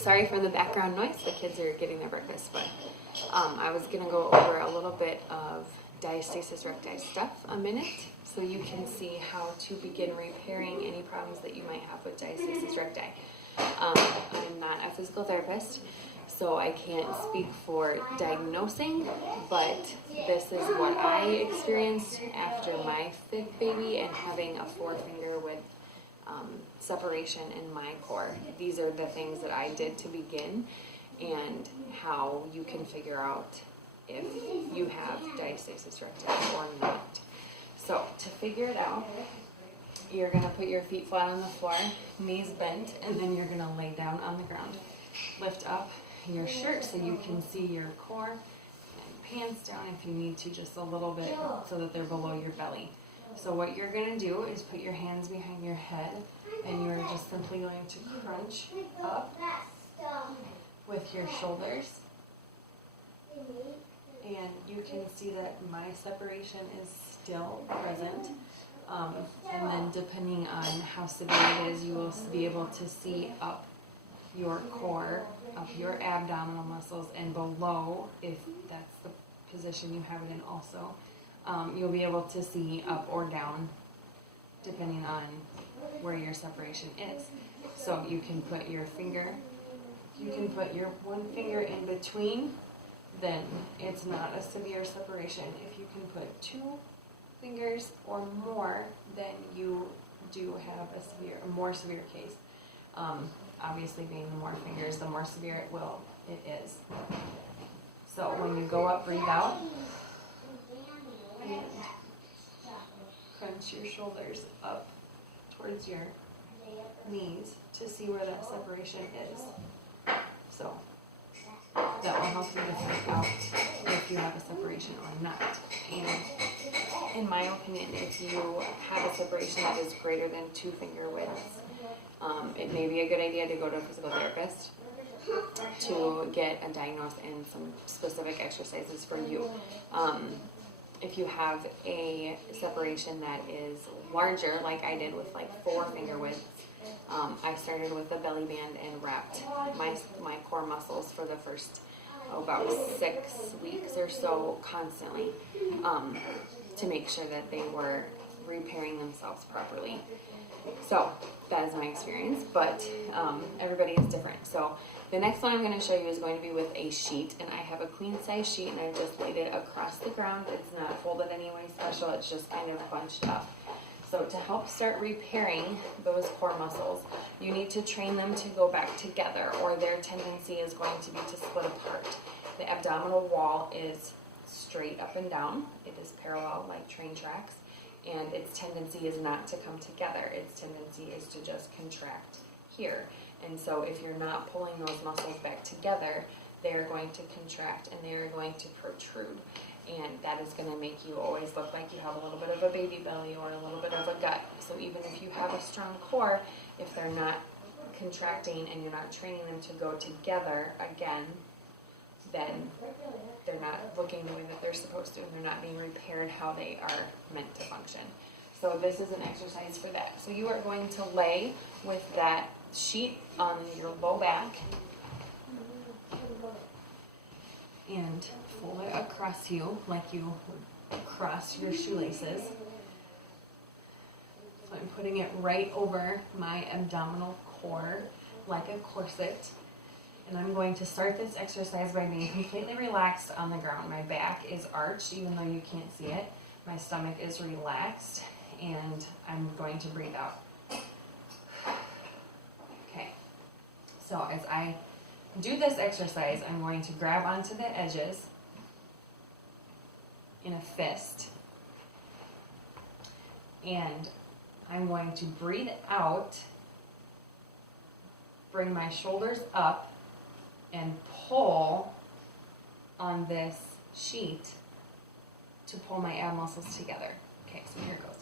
Sorry for the background noise. The kids are getting their breakfast, but I was going to go over a little bit of Diastasis Recti stuff a minute so you can see how to begin repairing any problems that you might have with Diastasis Recti. I'm not a physical therapist, so I can't speak for diagnosing, but this is what I experienced after my fifth baby and having a forefinger with separation in my core. These are the things that I did to begin and how you can figure out if you have Diastasis Recti or not. So to figure it out, you're going to put your feet flat on the floor, knees bent, and then you're going to lay down on the ground. Lift up your shirt so you can see your core, and pants down if you need to, just a little bit so that they're below your belly. So what you're going to do is put your hands behind your head, and you're just simply going to crunch up with your shoulders. And you can see that my separation is still present. And then depending on how severe it is, you will be able to see up your core, up your abdominal muscles, and below, if that's the position you have it in also. You'll be able to see up or down depending on where your separation is. So you can put your one finger in between, then it's not a severe separation. If you can put two fingers or more, then you do have a more severe case. Obviously being the more fingers, the more severe it is. So when you go up, breathe out. And crunch your shoulders up towards your knees to see where that separation is. So that will help you to figure out if you have a separation or not. And in my opinion, if you have a separation that is greater than 2 finger widths, it may be a good idea to go to a physical therapist to get a diagnosis and some specific exercises for you. If you have a separation that is larger, like I did with like 4 finger widths, I started with a belly band and wrapped my core muscles for the first about 6 weeks or so constantly to make sure that they were repairing themselves properly. So that is my experience, but everybody is different. So the next one I'm going to show you is going to be with a sheet, and I have a queen size sheet, and I've just laid it across the ground. It's not folded anyway special, it's just kind of bunched up. So to help start repairing those core muscles, you need to train them to go back together, or their tendency is going to be to split apart. The abdominal wall is straight up and down. It is parallel like train tracks, and its tendency is not to come together. Its tendency is to just contract here. And so if you're not pulling those muscles back together, they are going to contract and they are going to protrude. And that is going to make you always look like you have a little bit of a baby belly or a little bit of a gut. So even if you have a strong core, if they're not contracting and you're not training them to go together again, then they're not looking the way that they're supposed to, and they're not being repaired how they are meant to function. So this is an exercise for that. So you are going to lay with that sheet on your low back and fold it across you like you cross your shoelaces. So I'm putting it right over my abdominal core like a corset. And I'm going to start this exercise by being completely relaxed on the ground. My back is arched, even though you can't see it. My stomach is relaxed, and I'm going to breathe out. Okay, so as I do this exercise, I'm going to grab onto the edges in a fist, and I'm going to breathe out, bring my shoulders up, and pull on this sheet to pull my ab muscles together. Okay, so here it goes.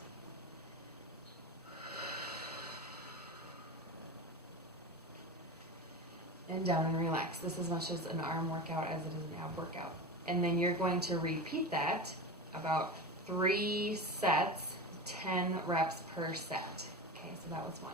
And down and relax. This is as much as an arm workout as it is an ab workout. And then you're going to repeat that about 3 sets, 10 reps per set. Okay, so that was 1.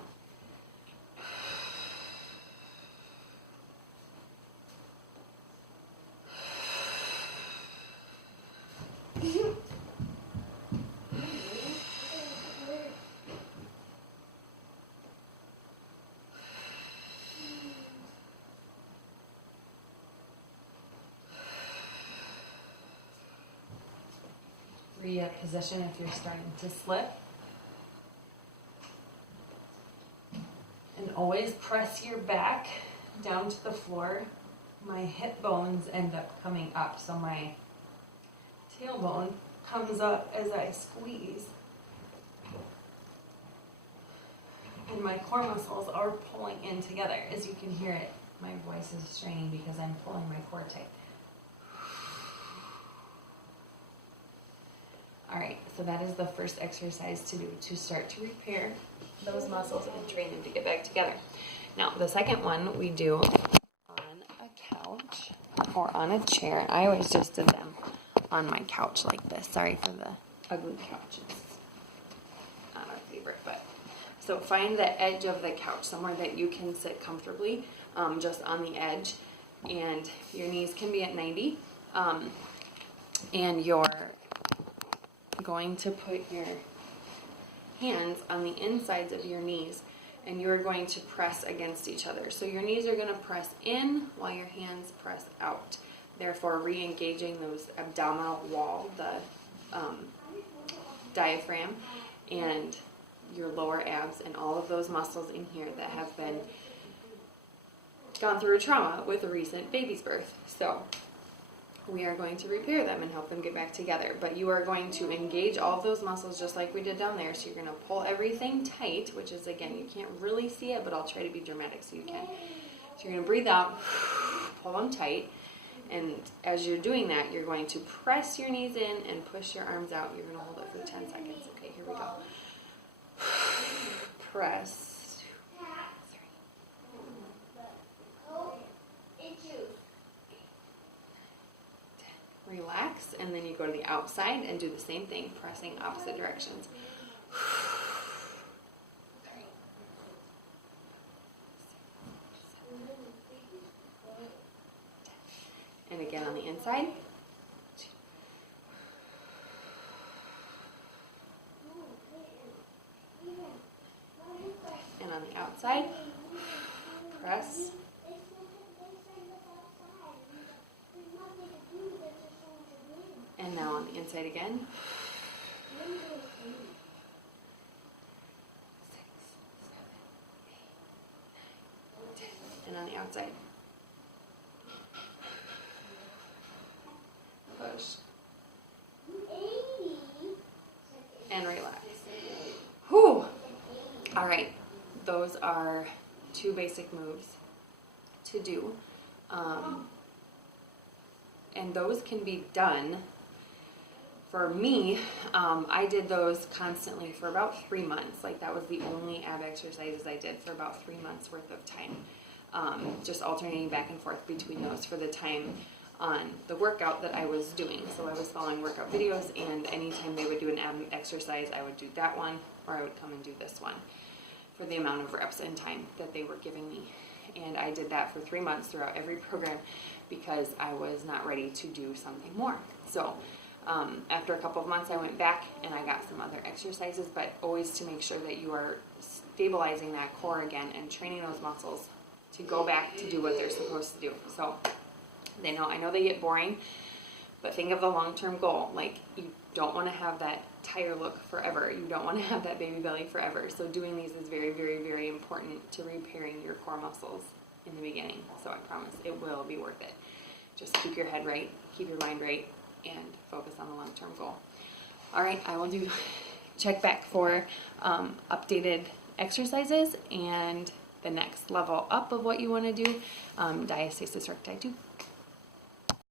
Reposition if you're starting to slip. And always press your back down to the floor. My hip bones end up coming up, so my tailbone comes up as I squeeze. And my core muscles are pulling in together. As you can hear it, my voice is straining because I'm pulling my core tight. All right, so that is the first exercise to do to start to repair those muscles and train them to get back together. Now, the second one we do on a couch or on a chair. I always just did them on my couch like this. Sorry for the ugly couch. It's not our favorite, but so find the edge of the couch, somewhere that you can sit comfortably, just on the edge, and your knees can be at 90, and you're going to put your hands on the insides of your knees, and you're going to press against each other. So your knees are going to press in while your hands press out, therefore re-engaging those abdominal wall, the diaphragm, and your lower abs, and all of those muscles in here that have been gone through a trauma with a recent baby's birth. So we are going to repair them and help them get back together. But you are going to engage all of those muscles just like we did down there. So you're going to pull everything tight, which is, again, you can't really see it, but I'll try to be dramatic so you can. So you're going to breathe out, pull them tight, and as you're doing that, you're going to press your knees in and push your arms out. You're going to hold it for 10 seconds. Okay, here we go. Press. Relax, and then you go to the outside and do the same thing, pressing opposite directions. And again on the inside. And on the outside, press. And now on the inside again. 6, 7, 8, 9, 10. And on the outside. Push. And relax. Whew. All right. Those are 2 basic moves to do. And those can be done. For me, I did those constantly for about 3 months. Like, that was the only ab exercises I did for about 3 months worth of time. Just alternating back and forth between those for the time on the workout that I was doing. So I was following workout videos, and anytime they would do an ab exercise, I would do that one, or I would come and do this one for the amount of reps and time that they were giving me. And I did that for 3 months throughout every program because I was not ready to do something more. So after a couple of months, I went back and I got some other exercises, but always to make sure that you are stabilizing that core again and training those muscles to go back to do what they're supposed to do. So I know they get boring, but think of the long-term goal. Like, you don't want to have that tire look forever. You don't want to have that baby belly forever. So doing these is very, very, very important to repairing your core muscles in the beginning. So I promise it will be worth it. Just keep your head right, keep your mind right, and focus on the long-term goal. All right, I will check back for updated exercises and the next level up of what you want to do, Diastasis Recti 2.